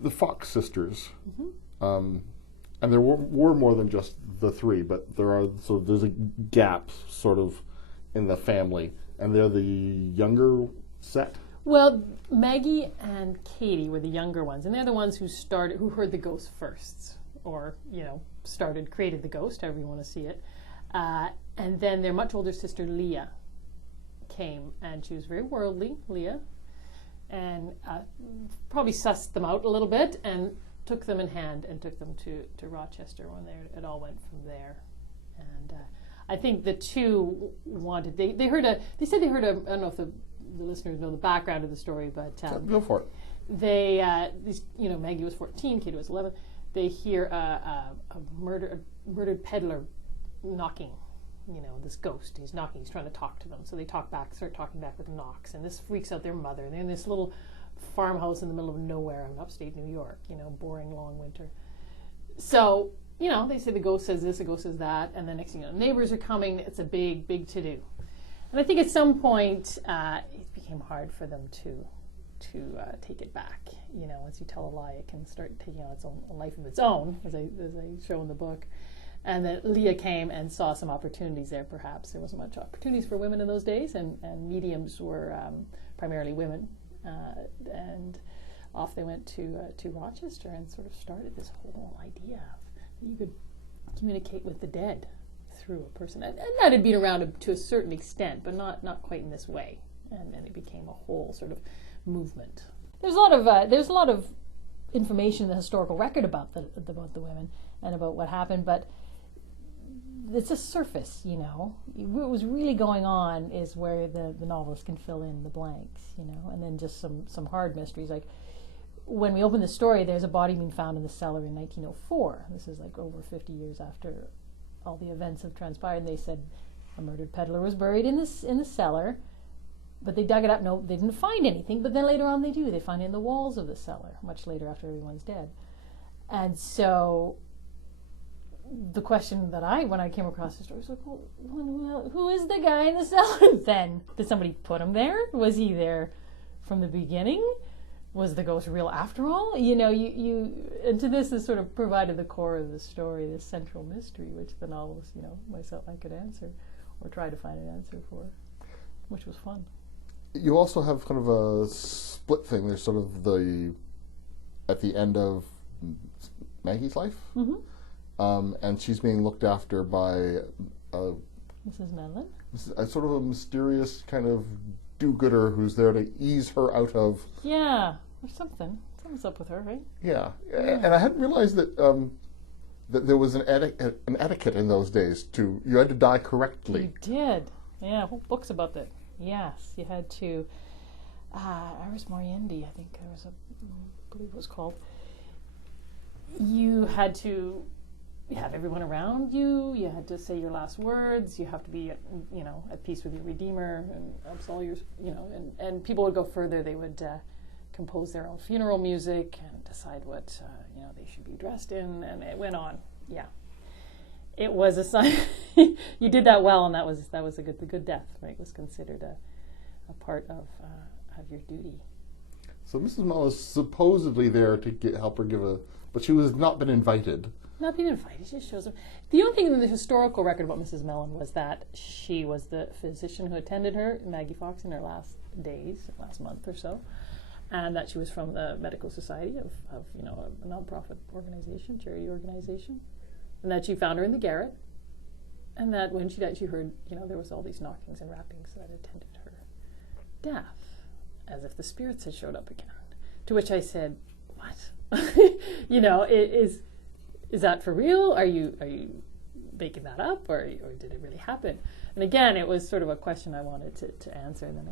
the Fox sisters, and there were more than just the three, but there's a gap sort of in the family, and they're the younger set. Well, Maggie and Katie were the younger ones, and they're the ones who heard the ghost first, or created the ghost, however you want to see it. And then their much older sister Leah came, and she was very worldly, Leah, and probably sussed them out a little bit and took them in hand and took them to Rochester when it all went from there. And I think the two wanted, they said they heard a, I don't know if the listeners know the background of the story, but Go for it. Maggie was 14, Katie was 11. They hear a murdered peddler knocking, this ghost. He's knocking, he's trying to talk to them. So they start talking back with knocks, and this freaks out their mother. They're in this little farmhouse in the middle of nowhere in upstate New York, boring long winter. So, they say the ghost says this, the ghost says that, and the next thing you know, neighbors are coming. It's a big, big to-do. And I think at some point, it became hard for them to take it back. Once you tell a lie, it can start taking on its own life of its own, as I show in the book. And then Leah came and saw some opportunities there, perhaps. There wasn't much opportunities for women in those days, and mediums were primarily women. And off they went to Rochester and sort of started this whole idea that you could communicate with the dead through a person. And that had been around to a certain extent, but not quite in this way. And it became a whole sort of movement. There's a lot of information in the historical record about the women and about what happened, but it's a surface, What was really going on is where the novelist can fill in the blanks, and then just some hard mysteries. Like when we open the story, there's a body being found in the cellar in 1904. This is like over 50 years after all the events have transpired. And they said a murdered peddler was buried in the cellar, but they dug it up. No, they didn't find anything. But then later on, they do. They find it in the walls of the cellar, much later after everyone's dead. And so the question that when I came across the story, was like, well, who is the guy in the cellar then? Did somebody put him there? Was he there from the beginning? Was the ghost real after all? And to this sort of provided the core of the story, this central mystery, which the novelist, myself, I could answer, or try to find an answer for, which was fun. You also have kind of a split thing. There's sort of at the end of Maggie's life. Mm-hmm. And she's being looked after by Mrs. Mellon. A sort of a mysterious kind of do-gooder who's there to ease her out of... Yeah, or something. Something's up with her, right? Yeah. And I hadn't realized that that there was an etiquette in those days, too. You had to die correctly. You did. Yeah, whole books about that. Yes, you had to... Iris Moriendi, I think I believe it was called. You had to... You have everyone around you. You had to say your last words. You have to be, at peace with your Redeemer and absolve your, and people would go further. They would compose their own funeral music and decide what, they should be dressed in, and it went on. Yeah, it was a sign. You did that well, and that was the good death. Right, was considered a part of your duty. So Mrs. Mellon is supposedly there to help her but she was not been invited. Not being invited, she just shows up. The only thing in the historical record about Mrs. Mellon was that she was the physician who attended her, Maggie Fox, in her last month or so, and that she was from the Medical Society of a nonprofit organization, charity organization, and that she found her in the garret, and that when she died, she heard, there was all these knockings and rappings that attended her death, as if the spirits had showed up again. To which I said, "What? Is that for real? Are you making that up, or did it really happen?" And again, it was sort of a question I wanted to answer, and then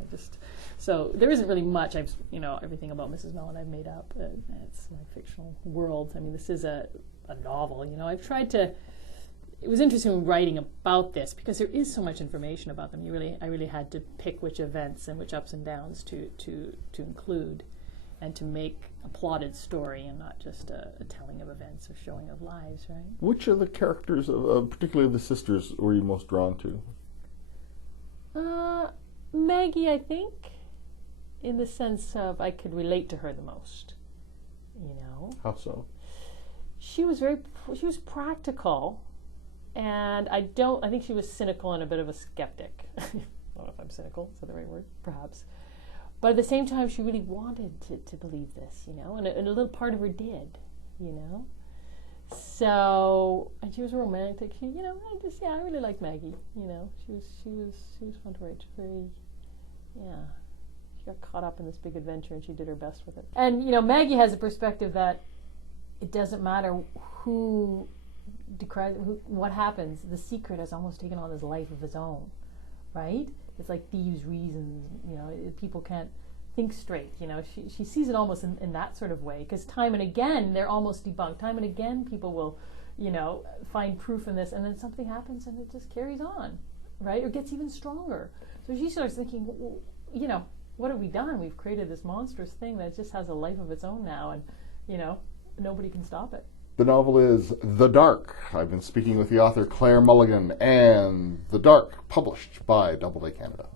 so there isn't really much. Everything about Mrs. Mellon I've made up. It's my fictional world. I mean, this is a novel. I've tried to. It was interesting writing about this because there is so much information about them. I really had to pick which events and which ups and downs to include, and to make a plotted story and not just a telling of events or showing of lives, right? Which of the characters, particularly the sisters, were you most drawn to? Maggie, I think, in the sense of I could relate to her the most, How so? She was practical, and I think she was cynical and a bit of a skeptic. I don't know if I'm cynical, is that the right word? Perhaps. But at the same time, she really wanted to believe this, you know, and a little part of her did, you know. So, and she was romantic. She, you know, I really liked Maggie. You know, she was fun to write. She got caught up in this big adventure, and she did her best with it. And you know, Maggie has a perspective that it doesn't matter what happens. The secret has almost taken on this life of its own, right? It's like thieves' reasons. You know, people can't think straight. You know, she sees it almost in that sort of way, because time and again they're almost debunked. Time and again people will, you know, find proof in this, and then something happens and it just carries on, right? Or gets even stronger. So she starts thinking, well, you know, what have we done? We've created this monstrous thing that just has a life of its own now, and you know, nobody can stop it. The novel is The Dark. I've been speaking with the author Claire Mulligan, and The Dark, published by Doubleday Canada.